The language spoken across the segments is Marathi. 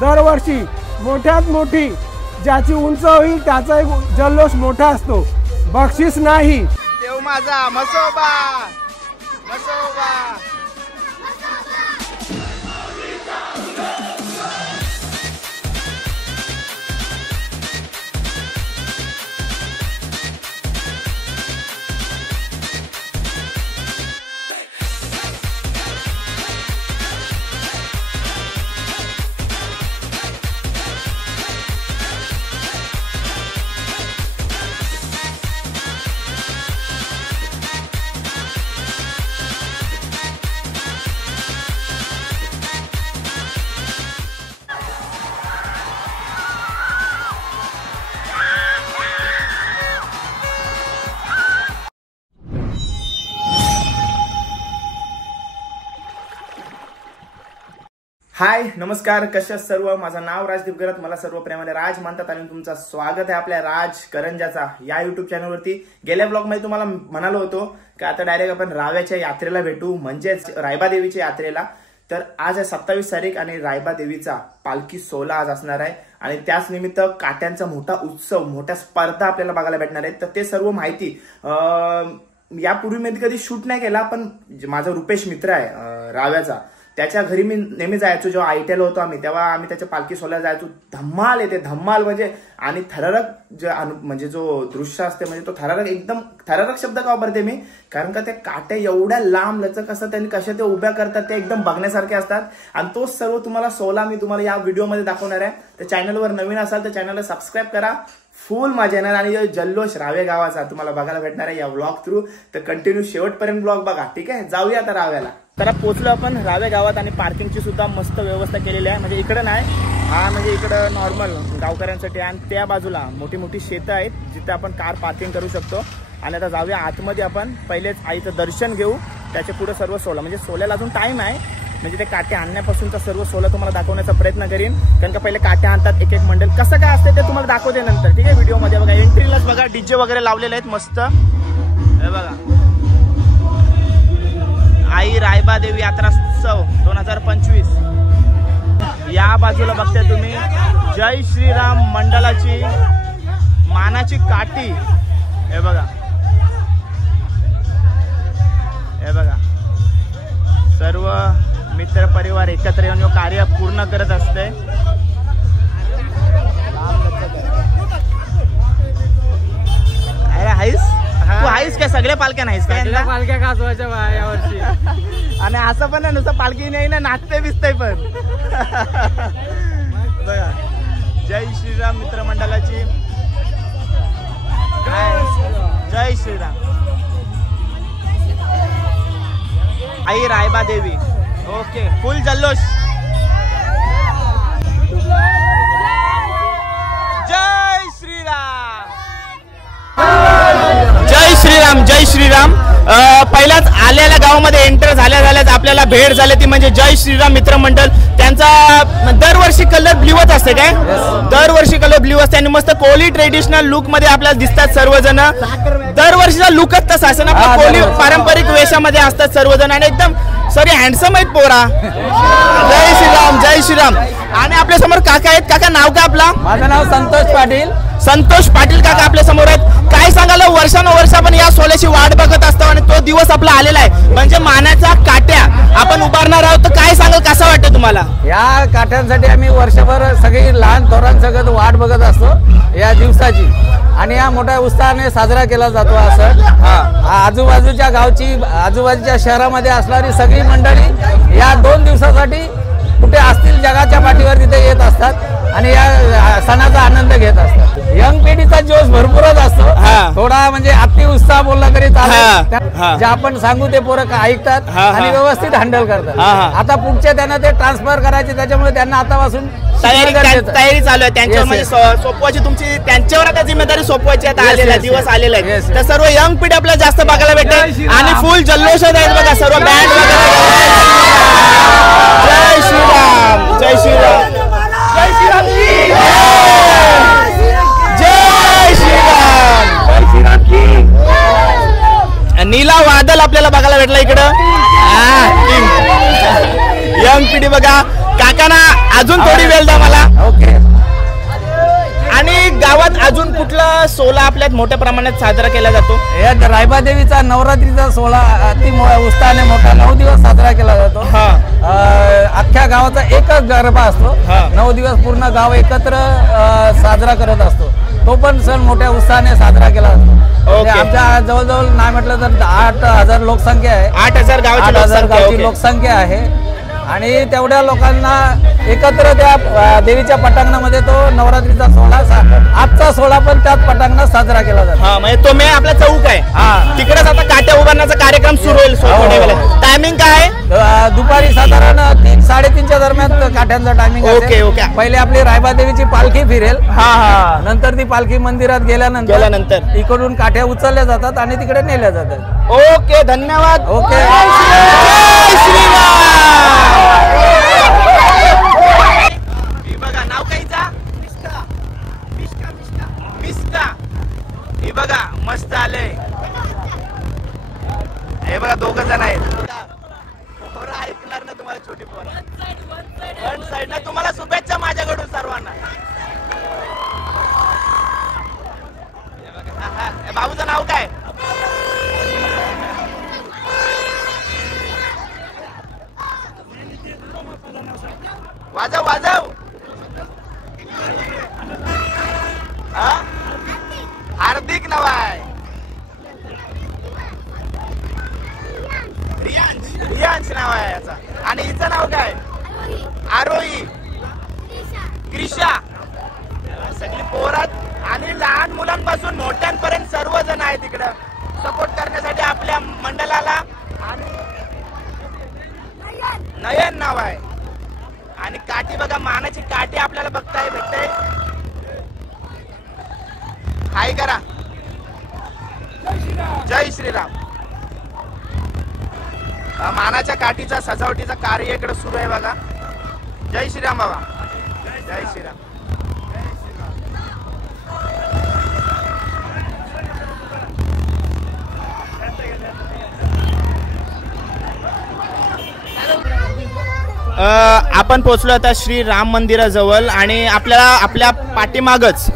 दरवर्षी मोठ्यात मोठी ज्याची उंच होईल त्याचा एक जल्लोष मोठा असतो, बक्षीस नाही। देव माझा मसोबा मसोबा। हाय नमस्कार, कशा सर्व। माझं नाव राजदीप गरत, मला सर्व प्रेमाने राज म्हणतात आणि तुमचं स्वागत आहे आपल्या राज करंजाचा या युट्यूब चॅनलवरती। गेल्या ब्लॉग मध्ये तुम्हाला म्हणालो होतो की आता डायरेक्ट आपण राव्याच्या यात्रेला भेटू, म्हणजेच रायबा देवीच्या यात्रेला। तर आज आहे 27 तारीख आणि रायबा देवीचा पालखी सोहळा आज असणार आहे आणि त्याच निमित्त काट्यांचा मोठा उत्सव, मोठ्या स्पर्धा आपल्याला बघायला भेटणार आहेत। तर ते सर्व माहिती यापूर्वी मी कधी शूट नाही केला, पण माझा रुपेश मित्र आहे राव्याचा, त्याच्या घरी मी नेहमी जायचो। जेव्हा आयटीआयला होतो आम्ही, तेव्हा आम्ही त्याच्या पालखी सोहळ्याला जायचो। धम्माल येते, धम्माल म्हणजे, आणि थरारक म्हणजे जो दृश्य असते, म्हणजे तो थरारक, एकदम थरारक शब्द का वापरते मी, कारण का ते काटे एवढ्या लांब लचक असतात, त्यांनी कशा ते उभ्या करतात, ते एकदम बघण्यासारखे असतात। आणि तो सर्व तुम्हाला सोहळा मी तुम्हाला या व्हिडिओमध्ये दाखवणार आहे। तर चॅनलवर नवीन असाल तर चॅनलला सबस्क्राईब करा, फुल मजा येणार आणि जल्लोष रावे गावाचा तुम्हाला बघायला भेटणार आहे या व्लॉग थ्रू। तर कंटिन्यू शेवटपर्यंत व्लॉग बघा, ठीक आहे। जाऊया आता राव्याला। तर पोहोचलो आपण रावे गावात आणि पार्किंगची सुद्धा मस्त व्यवस्था केलेली आहे। म्हणजे इकडे नाही, हा म्हणजे इकडं नॉर्मल गावकऱ्यांसाठी, आणि त्या बाजूला मोठी मोठी शेतं आहेत जिथे आपण कार पार्किंग करू शकतो। आणि आता जाऊया आतमध्ये, आपण पहिलेच आईचं दर्शन घेऊ, त्याच्या पुढे सर्व सोहळा, म्हणजे सोहळ्याला अजून टाइम आहे, म्हणजे ते काटे आणण्यापासूनचा सर्व सोहळा तुम्हाला दाखवण्याचा प्रयत्न करीन। कारण का पहिले काटे आणतात एक एक मंडल, कसं काय असते ते तुम्हाला दाखवते नंतर, ठीक आहे। व्हिडिओमध्ये बघा, एंट्रीलाच बघा डीजे वगैरे लावलेले आहेत मस्त, हे बघा। आई रायबा देवी यात्रा उत्सव 2025। या बाजूला बघताय तुम्ही जय श्रीराम मंडळाची मानाची काठी, हे बघा, हे बघा। सर्व मित्र परिवार एकत्र येऊन कार्य पूर्ण करत असते। अरे हाईस तू, हाईस काय? सगळ्या पालख्या नाहीस काय? पालख्या गाजवायच्या यावर्षी। आणि असं पण नाही नुसतं पालखी नाही ना, नाचते बिसते पण बघा। जय श्रीराम मित्र मंडळाची, जय श्रीराम। आई रायबा देवी, ओके, फुल जल्लोष। जय श्रीराम, जय श्रीराम, जय श्रीराम। पहिल्याच आलेल्या गावामध्ये एंटर झाल्याच आपल्याला भेट झाली ती म्हणजे जय श्रीराम मित्र मंडळ। त्यांचा दरवर्षी कलर ब्ल्यूच असते काय? दरवर्षी कलर ब्ल्यू असते आणि मस्त कोली ट्रेडिशनल लुक मध्ये आपल्याला दिसतात सर्वजण। दरवर्षीचा लुकच तसा असतो ना, कोली पारंपरिक वेशामध्ये असतात सर्वजण आणि एकदम सॉरी हँडसम आहेत पोरा। जय श्रीराम, जय श्रीराम। आणि आपल्या समोर काका आहेत। काका नाव काय आपला? माझं नाव संतोष पाटील। संतोष पाटील काका आपल्या समोर आहेत। काय सांगायला, वर्षानुवर्ष आपण या सोहळ्याची वाट बघत असतो आणि तो दिवस आपला आलेला आहे, म्हणजे मानाच्या काट्या आपण उभारणार आहोत। तर काय सांगाल, कसं वाटतं तुम्हाला? या काठ्यांसाठी आम्ही वर्षभर सगळी लहान थोरांसकट वाट बघत असतो या दिवसाची, आणि या मोठ्या उत्साहाने साजरा केला जातो। असं आजूबाजूच्या गावची, आजूबाजूच्या शहरामध्ये असणारी सगळी मंडळी या 2 दिवसासाठी कुठे असतील जगाच्या पाठीवर तिथे येत असतात आणि या सणाचा आनंद घेत असतात। यंग पिढीचा जोश भरपूरच असतो, थोडा म्हणजे अति उत्साह बोलला तरी चालेल। जे आपण सांगू ते पोरं ऐकतात आणि व्यवस्थित हँडल करतात। आता पुढचे त्यांना ते ट्रान्सफर करायचे, त्याच्यामुळे त्यांना आतापासून तयारी चालू आहे त्यांच्यावर, म्हणजे सोपवायची तुमची, त्यांच्यावर आता जिम्मेदारी सोपवायची आता आलेला दिवस आलेला आहे। तर सर्व यंग पिढी आपल्याला जास्त बघायला भेटेल आणि फुल जल्लोष आहेत बघा, सर्व बँड वगैरे। जय श्रीराम, जय श्रीराम, जय श्रीराम, जय श्रीराम, नीला वादल आपल्याला बघायला भेटला इकडं। यंग पिढी बघा, प्रेक्षकांना अजून थोडी वेळ द्या मला. ओके. आणि गावात अजून कुठला सोहळा आपल्यात मोठ्या प्रमाणात साजरा केला जातो? या रायबा देवीचा नवरात्रीचा सोहळा अति उत्साहाने मोठा 9 दिवस साजरा केला जातो. अख्ख्या गावाचा एकच गरबा असतो. 9 दिवस पूर्ण गाव एकत्र साजरा करत असतो. तो पण सण मोठ्या उत्साहाने साजरा केला जातो. आमच्या जवळजवळ नाही म्हटलं तर 8,000 लोकसंख्या आहे. 8,000 गावाची लोकसंख्या आहे. आणि तेवढ्या लोकांना एकत्र त्या देवीच्या पटांगणामध्ये तो नवरात्रीचा सोहळा आजचा सोहळा पण त्याच पटांगणात साजरा केला जातो. म्हणजे तो मेन आपला चौक आहे. तिकडेच आता काट्या उभारण्याचा कार्यक्रम सुरू होईल. टायमिंग काय? दुपारी साधारण 3-3:30च्या दरम्यान काठ्यांचा टायमिंग. ओके. पहिले आपली रायबा देवीची पालखी फिरेल. नंतर ती पालखी मंदिरात गेल्यानंतर इकडून काठ्या उचलल्या जातात आणि तिकडे नेल्या जातात. ओके, धन्यवाद. ओके. बघा नाव काहीचा मिस्का. हे बघा मस्त आले. हे बघा 2 जण आहेत. ऐकणार ना तुम्हाला छोटी पोरं. वन साइड ना. तुम्हाला शुभेच्छा माझ्याकडून सर्वांना. बाबूचं नाव काय? वाजव. हार्दिक नाव आहे. रियांश नाव आहे याचा. आणि हिचं नाव काय? आरोही. क्रिशा. सगळी पोरात आणि लहान मुलांपासून मोठ्यांपर्यंत सर्वजण आहेत तिकडं सपोर्ट करण्यासाठी आपल्या मंडळाला. आणि नयन नाव आहे. आणि काठी बघा, मानाची काठी आपल्याला बघताय भेटते. हाय करा. जय श्रीराम. मानाच्या काठीचा सजावटीचा कार्य इकडे सुरू आहे बघा. जय श्रीराम बाबा. जय श्रीराम. आपण पोहोचलो आता श्री राम मंदिराजवळ आणि आपल्याला आपल्या पाठीमागच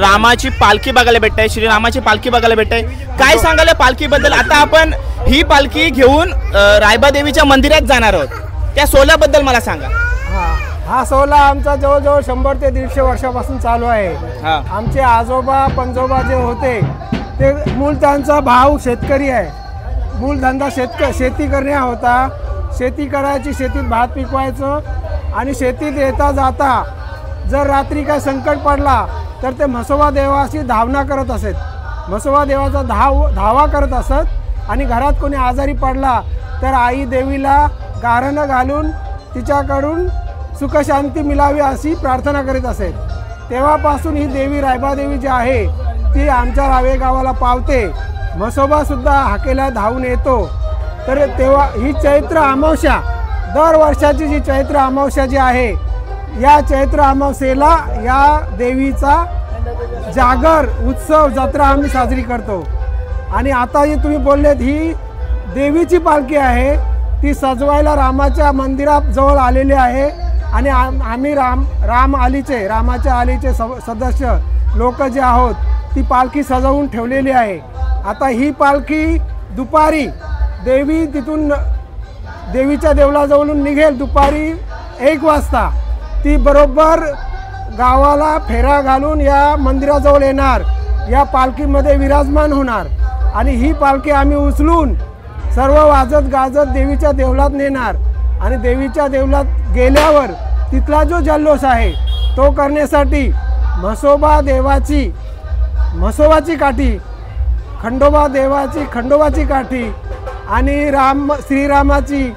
रामाची पालखी बघायला भेटते. श्री रामाची पालखी बघायला भेटते. काय सांगाल पालखीबद्दल? आता आपण ही पालखी घेऊन रायबा देवीच्या मंदिरात जाणार आहोत. त्या सोहळ्याबद्दल मला सांगा. हा सोहळा आमचा जवळजवळ 100 ते 150 वर्षापासून चालू आहे. आमचे आजोबा पंजोबा जे होते ते मूळ त्यांचा भाऊ शेतकरी आहे. मूळ धंदा शेती करणे होता. शेती करायची, शेतीत भात पिकवायचं आणि शेतीत येता जाता जर रात्री काय संकट पडला तर ते म्हसोबा देवाशी धावना करत असत. म्हसोबा देवाचा धावा करत असत. आणि घरात कोणी आजारी पडला तर आई देवीला गारणं घालून तिच्याकडून सुखशांती मिळावी अशी प्रार्थना करीत असेल. तेव्हापासून ही देवी रायबा देवी जी आहे ती आमच्या रावे गावाला पावते. म्हसोबासुद्धा हाकेला धावून येतो. तर तेव्हा ही चैत्र अमावस्या, दर वर्षाची जी चैत्र अमावस्या जी आहे, या चैत्र अमावस्येला या देवीचा जागर उत्सव जत्रा आम्ही साजरी करतो. आणि आता जी तुम्ही बोललेत ही देवीची पालखी आहे, ती सजवायला रामाच्या मंदिराजवळ आलेली आहे. आणि आम्ही रामाच्या आलीचे सदस्य लोक जे आहोत ती पालखी सजवून ठेवलेली आहे. आता ही पालखी दुपारी देवी तिथून देवीच्या देवळाजवळून निघेल. दुपारी 1 वाजता ती बरोबर गावाला फेरा घालून या मंदिराजवळ येणार, या पालखीमध्ये विराजमान होणार. आणि ही पालखी आम्ही उचलून सर्व वाजत गाजत देवीच्या देवळात नेणार. आणि देवीच्या देवळात गेल्यावर तिथला जो जल्लोष आहे तो करण्यासाठी म्हसोबाची काठी, खंडोबा देवाची खंडोबाची काठी आणि रामाची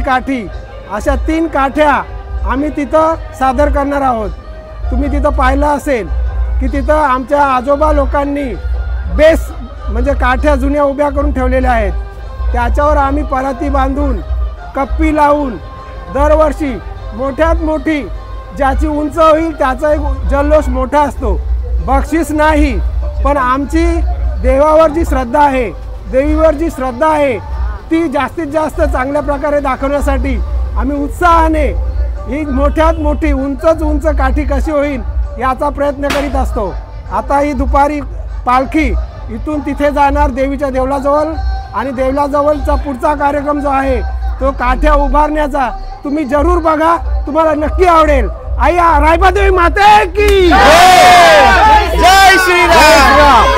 काठी, अशा 3 काठ्या आम्ही तिथं सादर करणार आहोत. तुम्ही तिथं पाहिलं असेल की तिथं आमच्या आजोबा लोकांनी बेस म्हणजे काठ्या जुन्या उभ्या करून ठेवलेल्या आहेत. त्याच्यावर आम्ही पराती बांधून कप्पी लावून दरवर्षी मोठ्यात मोठी ज्याची उंच होईल त्याचा एक जल्लोष मोठा असतो. बक्षीस नाही, पण आमची देवावर जी श्रद्धा आहे, देवीवर जी श्रद्धा आहे ती जास्तीत जास्त चांगल्या प्रकारे दाखवण्यासाठी आम्ही उत्साहाने ही मोठ्यात मोठी उंचच उंच काठी कशी होईल याचा प्रयत्न करीत असतो। आता ही दुपारी पालखी इथून तिथे जाणार देवीच्या देवळाजवळ आणि देवळाजवळचा पुढचा कार्यक्रम जो आहे तो काठ्या उभारण्याचा तुम्ही जरूर बघा, तुम्हाला नक्की आवडेल। आई रायबादेवी माते की जय श्रीराम।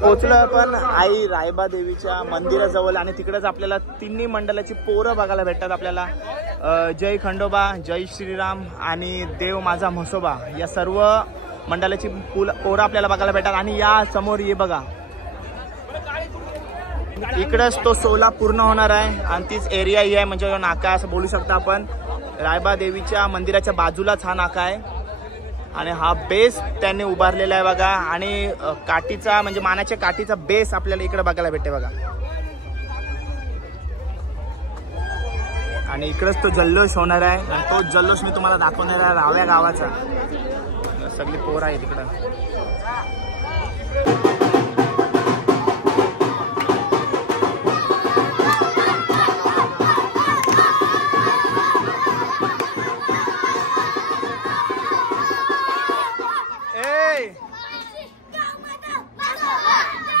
पोहोचलो आपण आई रायबा देवीच्या मंदिराजवळ आणि तिकडेच आपल्याला तिन्ही मंडळाची पोरं बघायला भेटतात आपल्याला। जय खंडोबा, जय श्रीराम आणि देव माझा म्हसोबा या सर्व मंडळाची पोरं आपल्याला बघायला भेटतात। आणि या समोर ये बघा, इकडेच तो सोला पूर्ण होणार आहे आणि तीच एरिया ही आहे, म्हणजे नाका असं बोलू शकता आपण। रायबा देवीच्या मंदिराच्या बाजूलाच हा नाका आहे आणि हा बेस त्यांनी उभारलेला आहे बघा। आणि काठीचा म्हणजे मानाच्या काठीचा बेस आपल्याला इकडे बघायला भेटते बघा। आणि इकडेच तो जल्लोष होणार आहे आणि तो जल्लोष मी तुम्हाला दाखवणार आहे राव्या गावाचा। सगळी पोरं आहे तिकडं।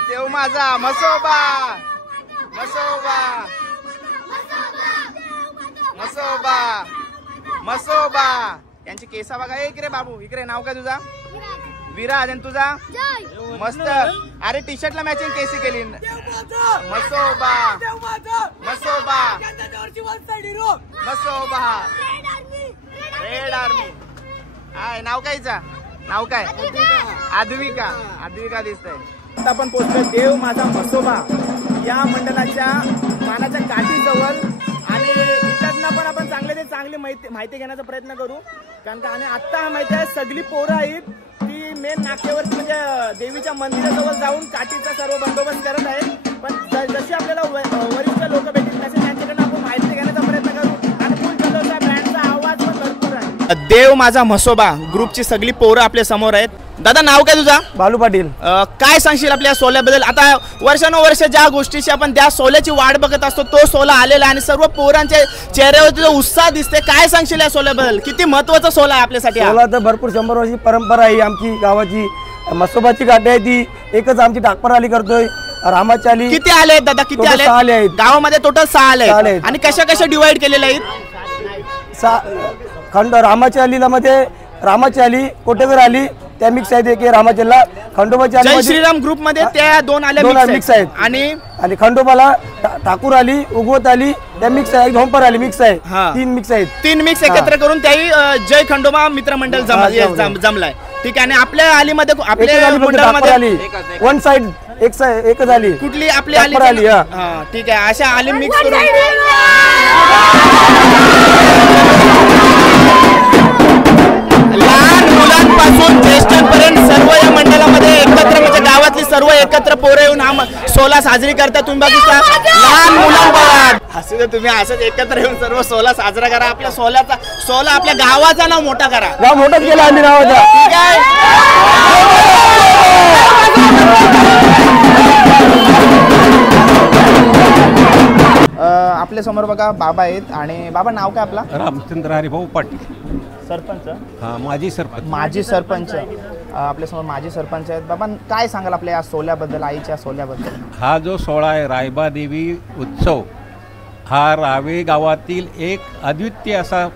देव माझा म्हसोबा, म्हसोबा, म्हसोबा, म्हसोबा। यांची केसा बघा। इकडे बाबू, इकडे नाव काय तुझा? विराज। आणि तुझा? मस्त। अरे टी शर्टला मॅचिंग केसी केली। Mhasoba, Mhasoba, Mhasoba, red army. Hi, नाव कायचा? नाव काय? आद्विका। आद्विका दिसतंय। आता आपण पोहोचलो देव माझा म्हसोबा या मंडळाच्या मानाच्या काठीजवळ आणि इथं पण आपण चांगली माहिती घेण्याचा प्रयत्न करू, कारण का आणि आता माहिती आहे सगळी पोरं आहेत ती मेन नाक्यावर म्हणजे देवीच्या मंदिराजवळ जाऊन काठीचा सर्व बंदोबस्त करत आहेत। पण जशी आपल्याला वरिष्ठ लोक भेटतील तसे त्यांच्याकडे आपण माहिती घेण्याचा प्रयत्न करू आणि फुल जल्लोषा बँडचा आवाज पण भरपूर आहे। देव माझा म्हसोबा ग्रुपची सगळी पोरं आपल्या समोर आहेत। दादा नाव काय तुझा? बालू पाटील। काय सांगशील आपल्या सोल्याबद्दल? आता वर्षानुवर्ष ज्या गोष्टीची आपण त्या सोल्याची वाट बघत असतो तो सोला आलेला आणि सर्व पोरांच्या चेहऱ्यावरती जो उत्साह दिसते, काय सांगशील या सोल्याबद्दल? किती महत्वाचा सोला आहे आपल्यासाठी? सोला तर भरपूर 100 वर्षी परंपरा आहे आमची गावाची। म्हसोबाची गाठी आहे ती एकच आमची टाकपराली करतोय। रामाची आली किती आले दादा? किती आले? 6 आहेत गावामध्ये टोटल 6 आले आणि कशा कशा डिवाइड केलेले आहेत? खंड रामाची आलीला मध्ये रामाची आली, कोटेकर आली त्या मिक्स आहेत। एक रामाचेला खंडोबाची जय श्रीराम ग्रुप मध्ये त्या दोन आल्या मिक्स आहेत आणि खंडोबाला ठाकूर आली, उगवत आली त्या मिक्स आहे। धोंपर आली मिक्स आहे। 3 मिक्स आहेत। 3 मिक्स एकत्र करून त्याही जय खंडोबा मित्रमंडळ जमलाय। ठीक आहे। आणि आपल्या आलीमध्ये आपल्या मंडळामध्ये वन साइड एक झाली। कुठली आपली आली? ठीक आहे। अशा आली मिक्स करून लहान मुलांपासून ज्येष्ठांपर्यंत सर्व या मंडळामध्ये एकत्र म्हणजे गावातली सर्व एकत्र पोरं येऊन हा सोला साजरी करतात। तुम्ही बघितला लहान मुलांपर्यंत असं तुम्ही असंच एकत्र येऊन सर्व सोला साजरा करा। आपल्या सोला आपल्या गावाचा नाव मोठा करा। गाव मोठा केला आम्ही नावाचा। ठीक आहे। आपल्या समोर बघा बाबा आहेत आणि बाबा नाव काय आपला? रामचंद्र हरिभाऊ पाटील, सरपंच। माजी सरपंच। माजी सरपंच आपल्या समोर माजी सरपंच आहेत। बाबा काय सांगाल आपल्या या सोल्याबद्दल, आईच्या सोल्याबद्दल? हा जो सोहळा आहे रायबा देवी उत्सव, हा रावे गावातील एक अद्वितीय असा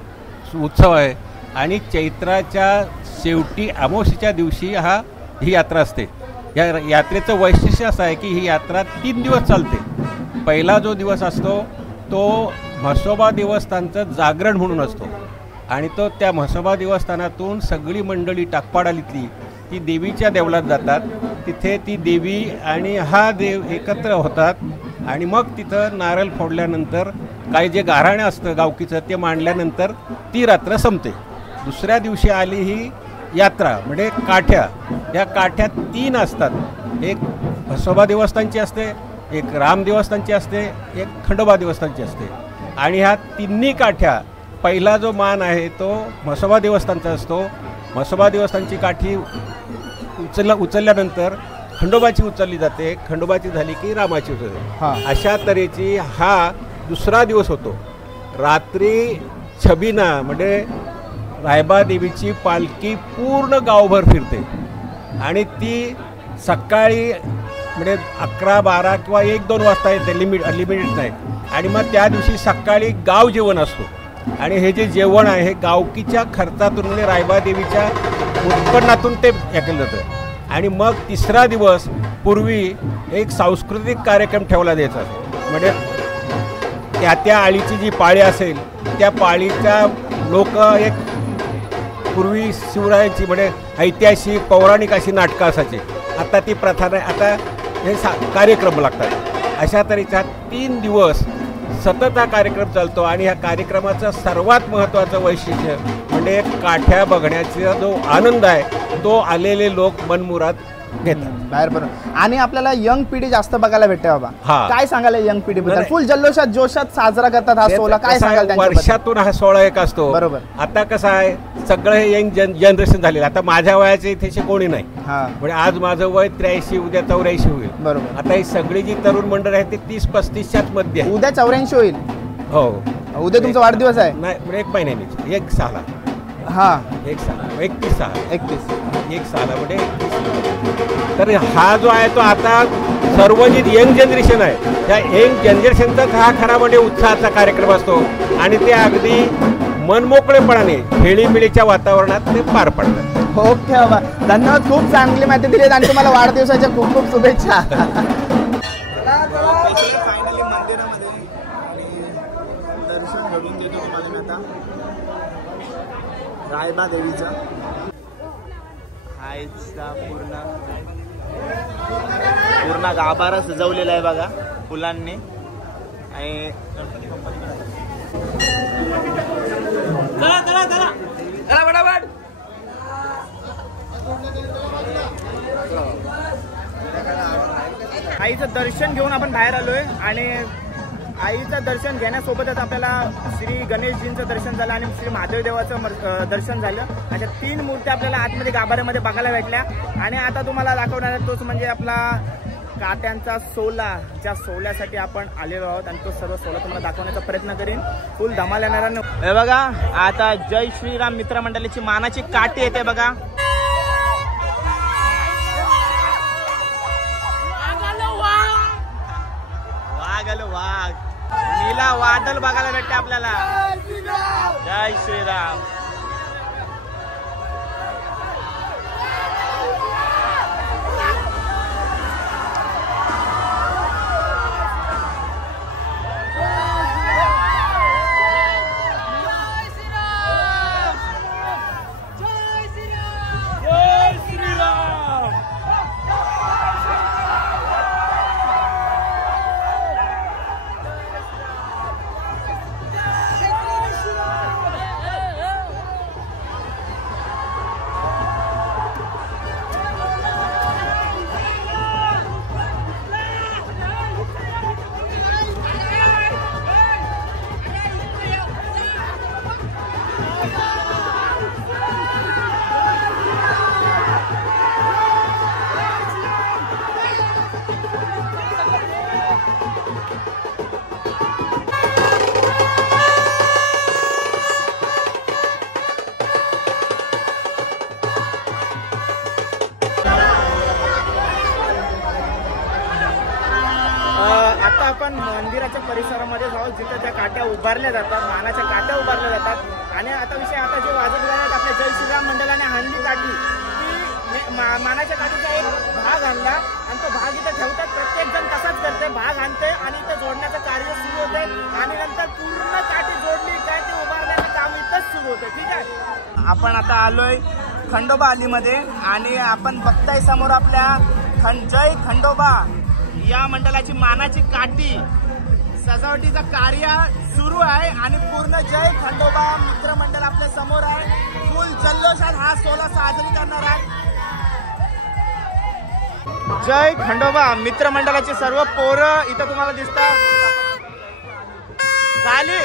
उत्सव आहे आणि चैत्राच्या शेवटी अमावस्येच्या दिवशी ही यात्रा असते। या यात्रेचं वैशिष्ट्य असं आहे की ही यात्रा 3 दिवस चालते। पहिला जो दिवस असतो तो म्हसोबा देवस्थानचं जागरण म्हणून असतो आणि तो त्या म्हसोबा देवस्थानातून सगळी मंडळी टाकपाडालीतली ती देवीच्या देवळात जातात। तिथे ती देवी आणि हा देव एकत्र होतात आणि मग तिथं नारळ फोडल्यानंतर काही जे गाऱ्हाणं असतं गावकीचं ते मांडल्यानंतर ती रात्र संपते. दुसऱ्या दिवशी आली ही यात्रा म्हणजे काठ्या. या काठ्या 3 असतात. एक म्हसोबा देवस्थानची असते, एक राम देवस्थानची असते, एक खंडोबा देवस्थानची असते. आणि ह्या तिन्ही काठ्या पहिला जो मान आहे तो म्हसोबा देवस्थानचा असतो. म्हसोबा देवस्थानची काठी उचलल्यानंतर खंडोबाची उचलली जाते, खंडोबाची झाली की रामाची उचलली. अशा तऱ्हेची हा दुसरा दिवस होतो. रात्री छबिना म्हणजे रायबा देवीची पालखी पूर्ण गावभर फिरते आणि ती सकाळी म्हणजे 11, 12 किंवा 1, 2 वाजता येते, लिमिटेड नाही. आणि मग त्या दिवशी सकाळी गाव जेवण असतो आणि हे जे जेवण आहे हे गावकीच्या खर्चातून म्हणजे रायबा देवीच्या उत्पन्नातून ते हे केलं जातं. आणि मग तिसरा दिवस पूर्वी एक सांस्कृतिक कार्यक्रम ठेवला द्यायचा. म्हणजे त्या आळीची जी पाळी असेल त्या पाळीच्या लोक एक पूर्वी शिवरायांची म्हणजे ऐतिहासिक पौराणिक अशी नाटकं असायची. आता ती प्रथा नाही, आता हे कार्यक्रम लागतात. अशा तऱ्हेचा 3 दिवस सतत हा कार्यक्रम चालतो. आणि ह्या कार्यक्रमाचं सर्वात महत्त्वाचं वैशिष्ट्य म्हणजे काठ्या बघण्याचा जो आनंद आहे तो आलेले लोक मनमुराद घेतात बाहेर पण. आणि आपल्याला यंग पिढी जास्त बघायला भेटते बाबा. काय सांगायला यंग पिढीबद्दल? फुल जल्लोषात जोशात साजरा करतात हा सोहळा. काय सांगाल? वर्षातून हा सोहळा एक असतो. बरोबर. आता कसं आहे सगळं हे यंग जनरेशन झालेलं. आता माझ्या वयाचे इथे कोणी नाही. म्हणजे आज माझं वय 83, उद्या 84 होईल. बरोबर. आता ही सगळी जी तरुण मंडळ आहे ती 30-35च्याच मध्ये आहे. उद्या 84 होईल. हो. उद्या तुमचा वाढदिवस आहे? नाही म्हणजे 1 महिन्याने 1 साला. 1 साला 31 1 साला म्हणजे 31. तर हा जो आहे तो आता सर्व जी यंग जनरेशन आहे त्या यंग जनरेशनचाच हा खरा म्हणजे उत्साहाचा कार्यक्रम असतो. आणि ते अगदी मनमोकळेपणाने खेळीमेळीच्या वातावरणात ते पार पडतात. ओके बाबा, धन्यवाद. खूप चांगली माहिती दिली आणि तुम्हाला वाढदिवसाच्या खूप खूप शुभेच्छा. फायनली मंदिरामध्ये आणि दर्शन घडून देतो तुम्हाला मी आता रायबा देवीचा. हायचा पूर्ण गाभारा सजवलेला आहे बघा फुलांनी. आणि आईचं दर्शन घेऊन आपण बाहेर आलोय. आणि आईचं दर्शन घेण्यासोबतच आपल्याला श्री गणेशजींचं दर्शन झालं आणि श्री महादेव देवाचं दर्शन झालं. अशा 3 मूर्त्या आपल्याला आतमध्ये गाभाऱ्यामध्ये बघायला भेटल्या. आणि आता तुम्हाला दाखवणार आहे तोच म्हणजे आपला काट्यांचा सोला, ज्या सोल्यासाठी आपण आलेलो आहोत. आणि तो सर्व सोला तुम्हाला दाखवण्याचा प्रयत्न करीन. फुल धमाल येणार. हे बघा आता जय श्रीराम मित्रमंडळीची मानाची काठी येते बघा. वाघ नीला वादल बघायला भेटते आपल्याला. जय श्रीराम. आता आपण मंदिराच्या परिसरामध्ये जाऊ जिथे त्या काट्या उभारल्या जातात, मानाच्या काट्या उभारल्या जातात. आणि आता विषय आता जे वाजत गाण्यात आपल्या जय श्रीराम मंडळाने हाणली काठी, ती मानाच्या काठीचा एक भाग आणला आणि तो भाग इथे ठेवतात. प्रत्येक जण तसाच करते, भाग आणते आणि इथं जोडण्याचं कार्य सुरू होते. आणि नंतर पूर्ण काठी जोडली काय ते उभारण्याचं काम इथंच सुरू होतं. ठीक आहे, आपण आता आलोय खंडोबा आलीमध्ये आणि आपण बघताय समोर आपल्या जय खंडोबा या मंडळाची मानाची काठी सजावटीचं कार्य सुरू आहे आणि पूर्ण जय खंडोबा मित्र मंडळ आपल्या समोर आहे. फुल जल्लोषात हा सोहळा साजरी करणार आहे. जय खंडोबा मित्र मंडळाची सर्व पोरं इथं तुम्हाला दिसतात. झाली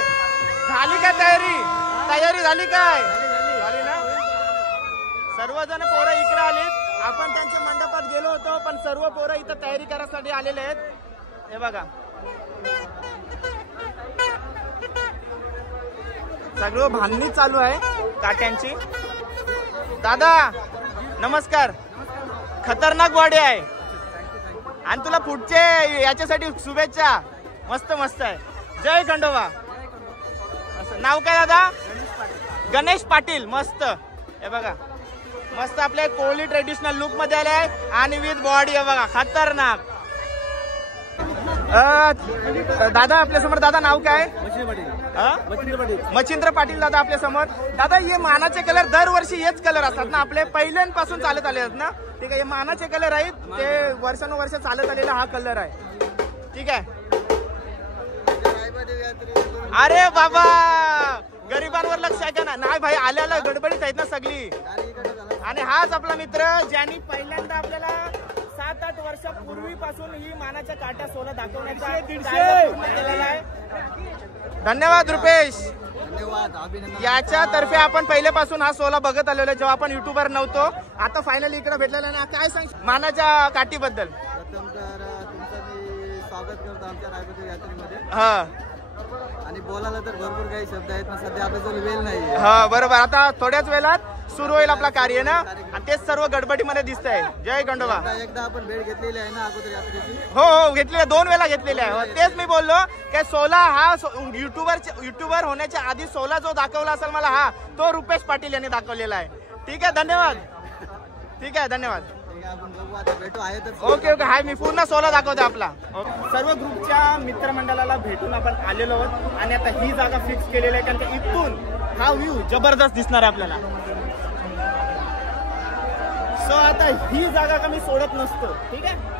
का तयारी झाली काय? झाली ना. सर्वजण पोरं इकडे आलीत. आपण त्यांच्या मंडपात गेलो होतो पण सर्व पोरं इथं तयारी करायसाठी आलेले आहेत. हे बघा सगळं बांधणी चालू आहे काट्यांची. दादा नमस्कार. खतरनाक बॉडी आहे आणि तुला पुढचे याच्यासाठी शुभेच्छा. मस्त आहे. जय खंडोबा. असं नाव काय दादा? गणेश पाटील. मस्त. हे बघा मस्त आपल्या कोहली ट्रेडिशनल लुक मध्ये आले आहे आणि विथ बॉडी. हे बघा खतरनाक. दादा आपल्या समोर. दादा नाव काय? मच्छिंद्र पाटील. दादा आपल्या समोर. दादा हे मानाचे कलर दरवर्षी हेच कलर असतात ना आपले? पहिल्यांपासून चालत आले आहेत ना? ठीक आहे. हे मानाचे कलर आहेत ते वर्षानुवर्ष चालत आलेला हा कलर आहे. ठीक आहे. अरे बाबा गरिबांवर लक्ष आहे का ना? नाही भाई आल्याला गडबडीत आहेत ना सगळी. आणि हाच आपला मित्र ज्यांनी पहिल्यांदा आपल्याला 7-8 वर्षापूर्वीपासून ही मानाच्या काट्या सोला दाखवण्याचा केलेला आहे. धन्यवाद रुपेश. याच्यातर्फे आपण पहिल्यापासून हा सोला बघत आलेलो आहे जेव्हा आपण युट्यूबवर नव्हतो. आता फायनली इकडे भेटलेला ना. काय सांग मानाच्या काठीबद्दल? स्वागत करतो आमच्या रायबा यात्रेमध्ये. हा आणि बोलायला तर भरपूर काही शब्द आहेत पण सध्या आपल्याजवळ वेळ नाही. हा बरोबर. आता थोड्याच वेळात सुरू होईल आपला कार्य ना आणि तेच सर्व गडबडीमध्ये दिसत आहे. जय खंडोबा. एकदा आपण भेट घेतलेली आहे ना अगोदर यात्रेची? हो घेतलेली. 2 वेळा घेतलेली आहे. तेच मी बोललो की सोला हा युट्यूबर होण्याच्या आधी सोला जो दाखवला असेल मला हा तो रुपेश पाटील यांनी दाखवलेला आहे. ठीक आहे. धन्यवाद. ठीक आहे. धन्यवाद. ओके. हाय मी पूर्ण सोला दाखवतो आपला. सर्व ग्रुपच्या मित्रमंडळाला भेटून आपण आलेलो आहोत आणि आता ही जागा फिक्स केलेली आहे कारण इथून हा व्ह्यू जबरदस्त दिसणार आहे आपल्याला. सो आता ही जागा का मी सोडत नसतो. ठीक आहे.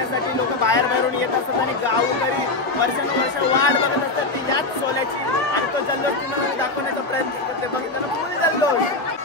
बघण्यासाठी लोक बाहेरून येत असतात आणि गावकरी वर्षानुवर्ष वाट बघत असतात ती याच सोल्याची आणि तो जल्लोष तिनं दाखवण्याचा प्रयत्न करते. बघितलं ना फुल जल्लोष.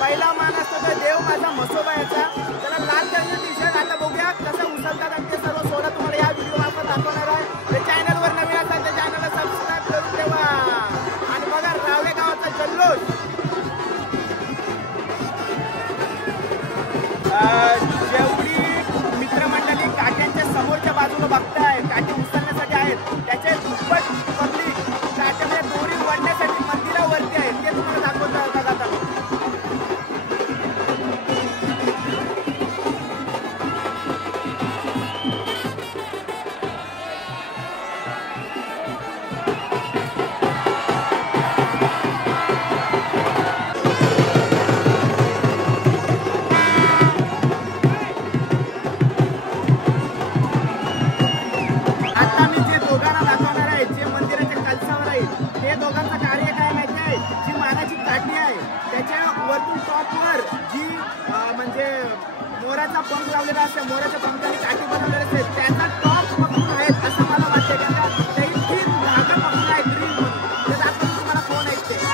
पहिला मान असतो तर देव माझा मसोबा याचा. त्याला लाल कलरचं टी शर्ट. आता बघूया कसं उचलतात आणि ते सर्व सोडा तुम्हाला या व्हिडिओ मार्फत दाखवणार आहे. ते चॅनलवर नवीन असतात त्या चॅनलला सबस्क्राईब करून ठेवा. आणि बघा रावळे गावाचा जल्लोष. जेवढी मित्रमंडळी काट्यांच्या समोरच्या बाजूला बघताय काठी उचलण्यासाठी आहेत त्याचे दुप्पट पब्लिक काट्यामध्ये दोरी वाढण्यासाठी मंदिरावरती आहेत. ते तुम्हाला दाखवतात आता. मोराचा पंख लावलेला असते. मोराच्या पंखाने काठी बनवलेले असते. त्याचा टॉप पकडून आहेत असं मला वाटतं. कारण त्या इतकी धागा पकडून आहे ग्रीन म्हणून. ते दाखवून तुम्हाला कोण आहेत ते.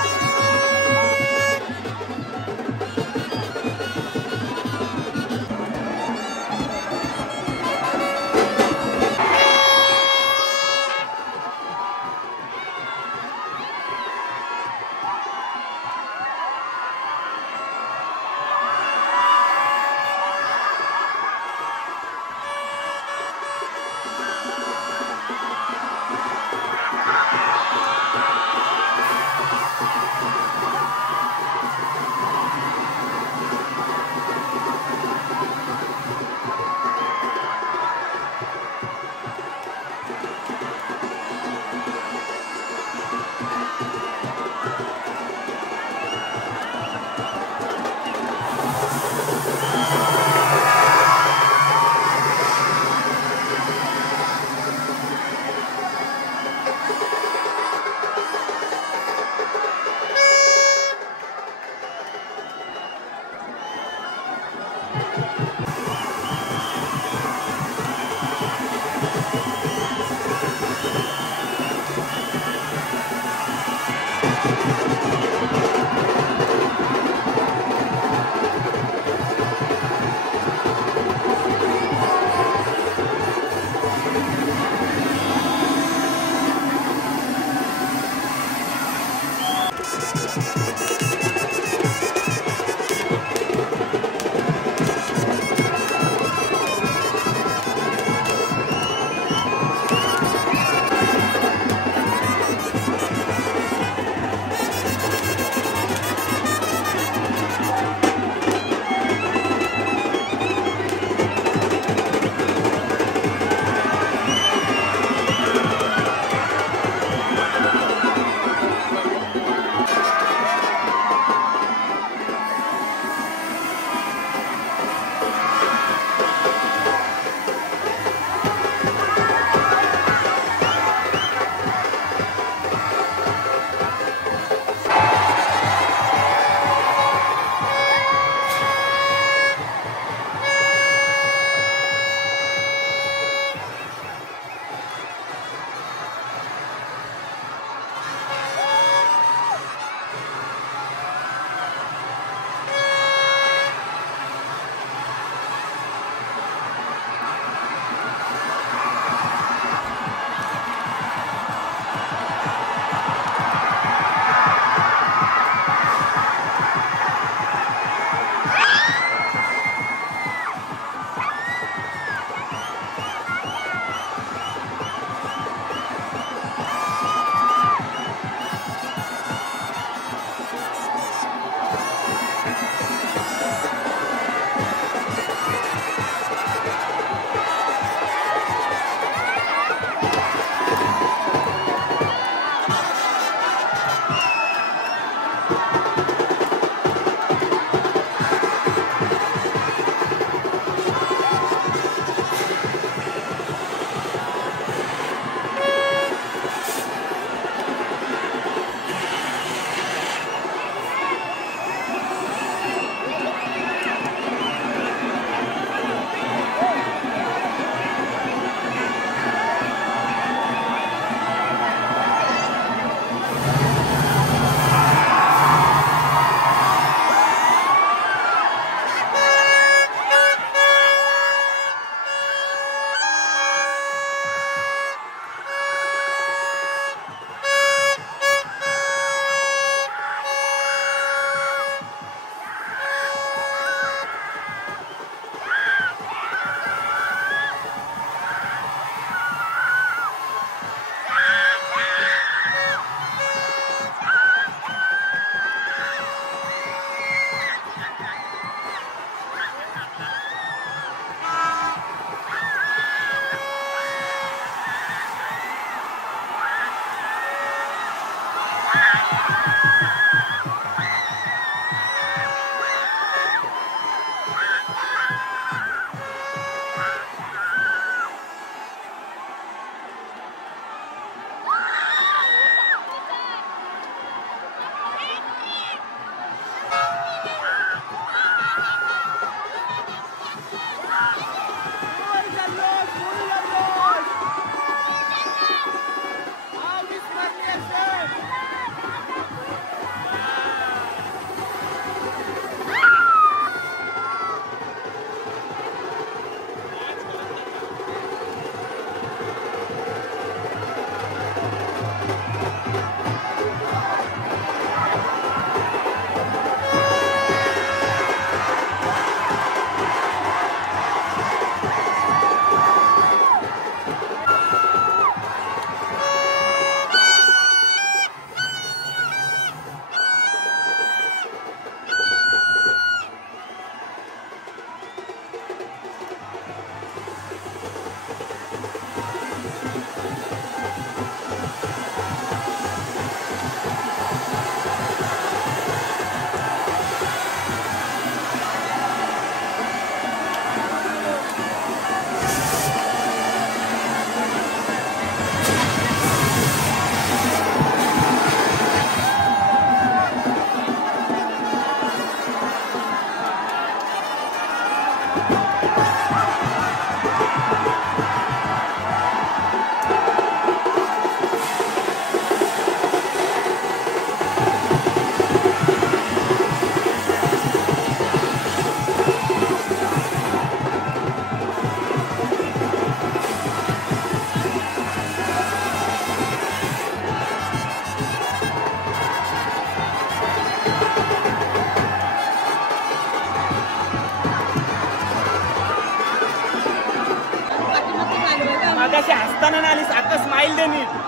मागाशी हसताना ना आणि आता स्माइल दे नीट.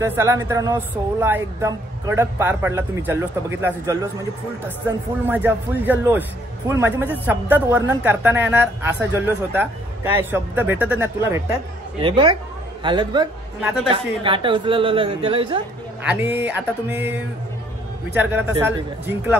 तर चला मित्रांनो, 16 एकदम कडक पार पडला. तुम्ही जल्लोष तर बघितला असेल. जल्लोष म्हणजे फुल टसन, फुल मजा, फुल जल्लोष, फुल मजा, म्हणजे शब्दात वर्णन करता नाही येणार असा जल्लोष होता. काय शब्द भेटतच नाही. तुला भेटतात? हे बघ हालत बघ आता तशी काटा उचलला त्याला विचार. आणि आता तुम्ही विचार करत असाल जिंकला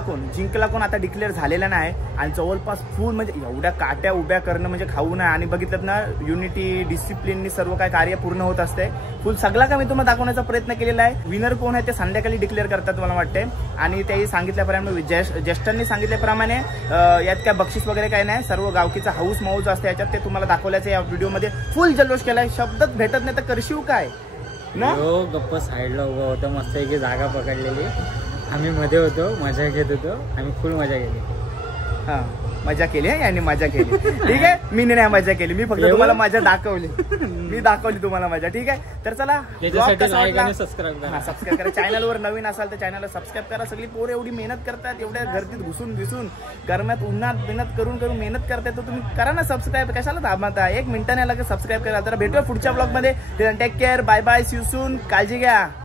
कोण आता डिक्लेअर झालेला नाही. आणि जवळपास फुल म्हणजे एवढ्या काट्या उभ्या करणं म्हणजे खाऊ नये. आणि बघितलं ना, युनिटी डिसिप्लिननी सर्व काय कार्य पूर्ण होत असते. फुल सगळा काय मी तुम्हाला दाखवण्याचा प्रयत्न केलेला आहे. विनर कोण आहे ते संध्याकाळी डिक्लेअर करतात मला वाटते. आणि तेही सांगितल्याप्रमाणे ज्येष्ठांनी सांगितल्याप्रमाणे यात काय बक्षीस वगैरे काय नाही. सर्व गावकीचा हाऊस मौज असते याच्यात. ते तुम्हाला दाखवल्याचं या व्हिडिओमध्ये. फुल जल्लोष केलाय. शब्दात भेटत नाही तर करशीव काय ना. गप्प साईडला उभा होता, मस्त एक जागा पकडलेली. आम्ही मध्ये होतो, मजा घेत होतो. आम्ही फुल मजा केली. हा, मजा केली आहे आणि मजा केली. ठीक आहे, मी नाही मजा केली, मी फक्त तुम्हाला मजा दाखवली. मी दाखवली तुम्हाला मजा. ठीक आहे, तर चला सबस्क्राईब करा. चॅनलवर नवीन असाल तर चॅनलला सबस्क्राईब करा. सगळी पोरं एवढी मेहनत करतात, एवढ्या गर्दीत घुसून गरम्यात उन्हात मेहनत करून मेहनत करताय. तर तुम्ही करा ना सबस्क्राईब. कशाला थांबता? 1 मिनिटाने लगेच सबस्क्राईब करा. तर भेटूया पुढच्या ब्लॉग मध्ये. Take care, bye bye, see you soon. काळजी घ्या.